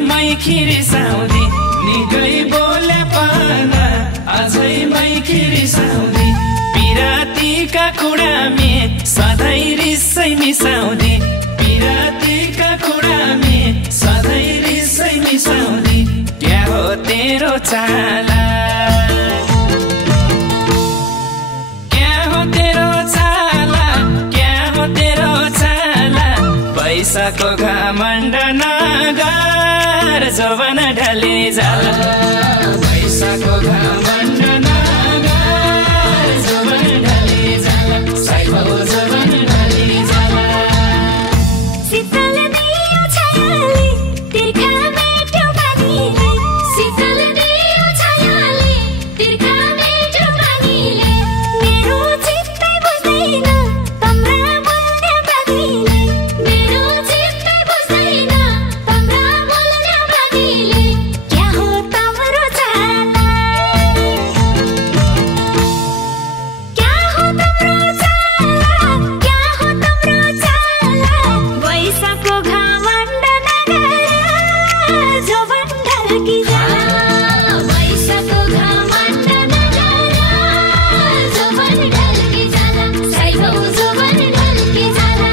मैखी रिसाउँदी निकै बोले पाना अझै मैखी रिसाउँदी पिरातीका कुरामे सधैँ रिसै मिसाउँदी पिरातीका कुरामे सधैँ रिसै मिसाउँदी क्या हो तेरो चाला क्या हो तेरो चाला क्या हो तेरो चाला पैसाको घमण्ड नगर जवान ढले जाला पैसाको घमण्ड नगर जवान ढले जाला साइबाउ जवान ढले जाला शीतल दियो छायाले तिर्खा मेट्यो पानीले शीतल दियो छायाले तिर्खा मेट्यो पानीले मेरो चित्तै बुझ्दैन तम्रा बोल्ने बानीले मेरो चित्तै बुझ्दैन तम्रा बोल्ने बानीले क्या हो तम्रो चाला क्या हो तम्रो चाला क्या हो तम्रो चाला वैशाखको घमण्ड नगर जवान ढल्की जाला वैशाखको घमण्ड नगर जवान ढल्की जाला साइबाउ जवान ढल्की जाला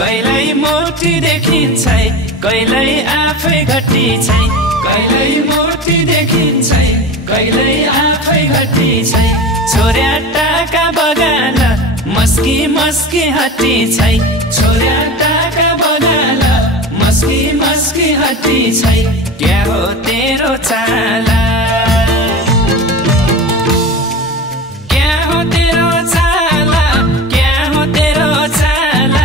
कहिल्यै मूर्ति देखिन्छ कहिल्यै आफै घटी छै कहिल्यै मूर्ति देखिन्छ कहिल्यै आफै घटी छै छोरा टाका बगाल मस्की मस्की हटी छै छोरा टाका बगाल मस्की मस्की हटी छै क्या हो तेरो चाला क्या हो तेरो चाला क्या हो तेरो चाला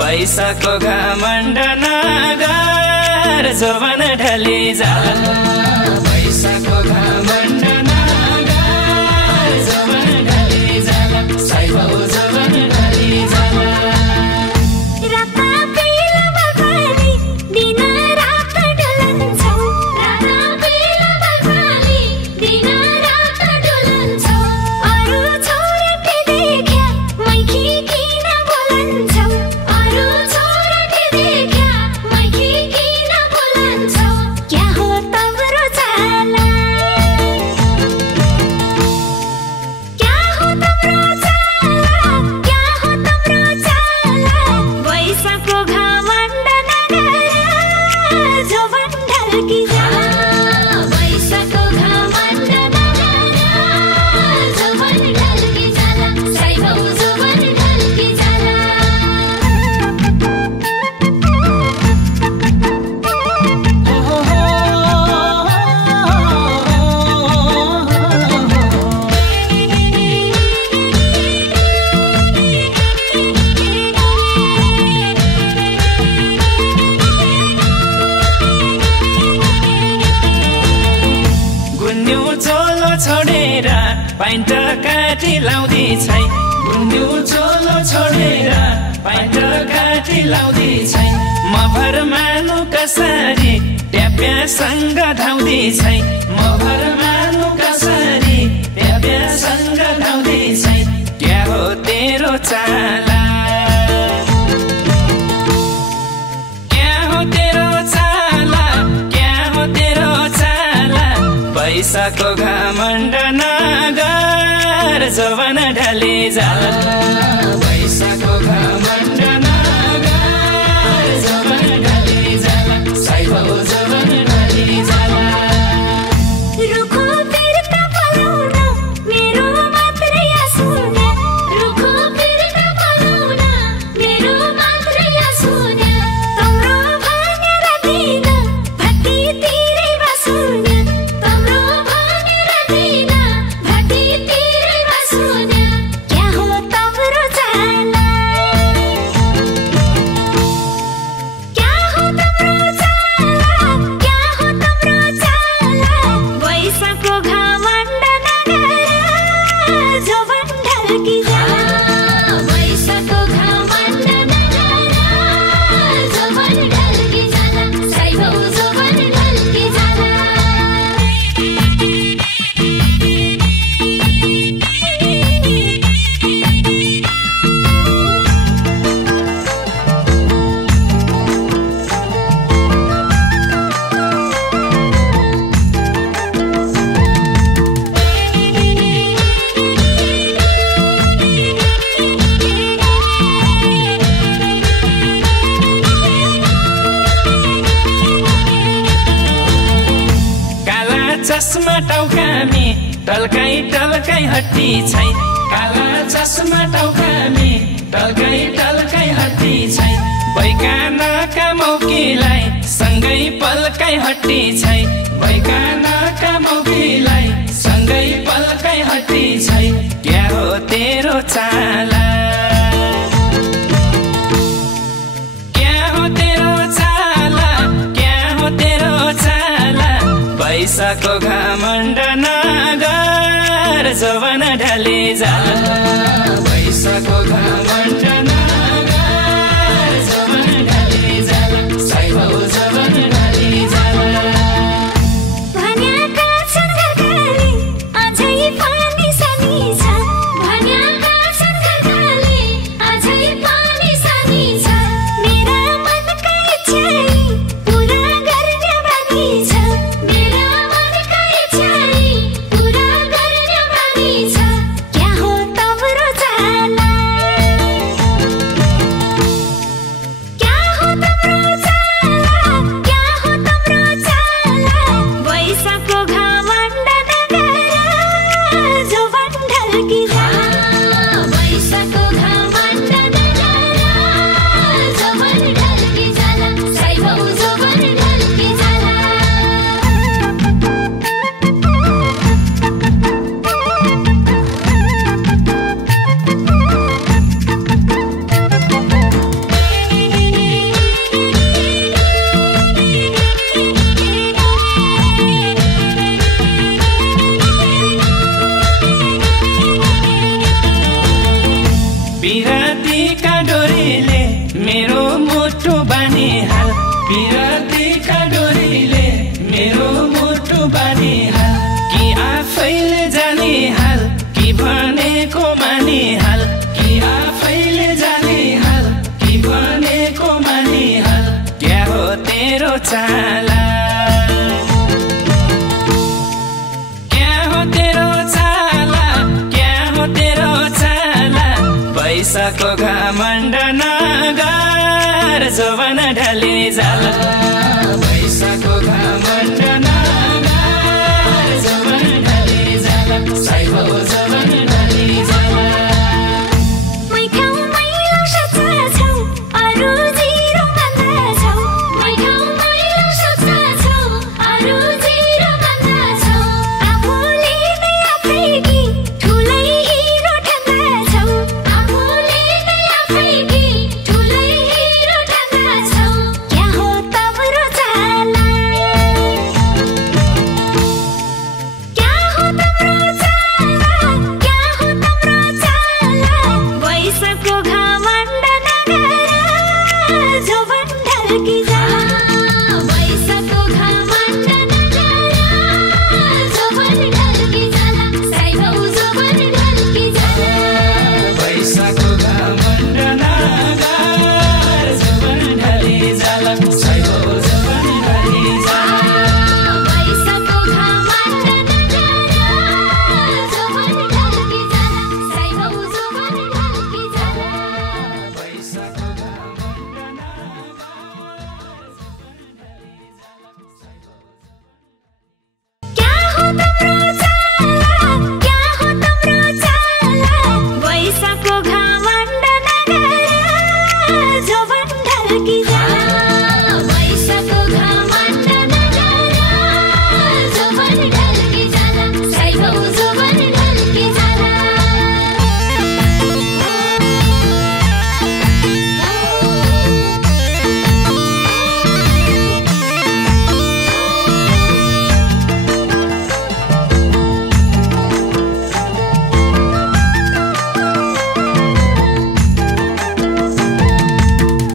पैसाको घमण्ड नगर जवान ढले जाला पैसाको घमण्ड नगर जवान ढले जाला साइबाउ जवान ढले जाला राता बेला बगाली दिन रात डुलन्छौ राता बेला बगाली दिन रात डुलन्छौ अरू छोराले देख्या मैखी किन बोलन्छौ अरू छोराले देख्या मैखी किन बोलन्छौ क्या हो तम्रो चाला क्या हो तम्रो चाला क्या हो तम्रो चाला वैशाखको घमण्ड नगर जवान ढल्की जाला वैशाखको घमण्ड नगर जवान ढल्की जाला साइबाउ जवान ढल्की जाला गुन्यु चोलो छोडेर पाइन्ट काटी लाउँदी छै गुन्यु चोलो छोडेर पाइन्ट काटी लाउँदी छै म भर मानु कसरी ट्याप्यासँग धाउँदी छै म भर मानु कसरी ट्याप्यासँग धाउँदी छै क्या हो तेरो चाला क्या हो तेरो चाला क्या हो तेरो चाला पैसाको घमण्ड नगर जवान ढले जाला पैसाको घमण्ड नगर जवान ढले जाला साइबाउ जवान ढले जाला रुखो फिर्ता पलाउन मेरो मात्रै आँसुन रुखो फिर्ता पलाउन मेरो मात्रै आँसुन तम्रो भनेर दिन भट्टी तिरै बसुन तम्रो भनेर दिन भट्टी तिरै बसुन क्या हो तम्रो चाला चस्मा टाउकामी टल्काई टल्काई हट्टी छै काला चस्मा टाउकामी टल्काई टल्काई हट्टी छै बैकानाका मौकीलाई सँगै पल्काई हट्टी छै बैकानाका मौकीलाई सँगै पल्काई हट्टी छै क्या हो तेरो चाला पैसाको घमण्ड नगर जवान ढले जाला पैसाको घमण्ड नगर जवान ढले जाला साइबाउ जवान ढले जाला भन्याका छन् घरकाली अझै पानी सानी छ भन्याका छन् घरकाली अझै पानी सानी छ मेरा मनका इच्छा पूरा गर्ने बानी छ पिरातीका डोरीले मेरो मुटु बानिहाल पिरातीका डोरीले मेरो मुटु बानिहाल कि आफैले जानिहाल कि भनेको मानिहाल कि आफैले जानिहाल कि भनेको मानिहाल क्या हो तेरो चाला पैसाको घमण्ड नगर जवान ढले जाला पैसाको घमण्ड नगर जवान ढले जाला साइबाउ जवान ढले जाला घमण्ड नगर जवान ढल्की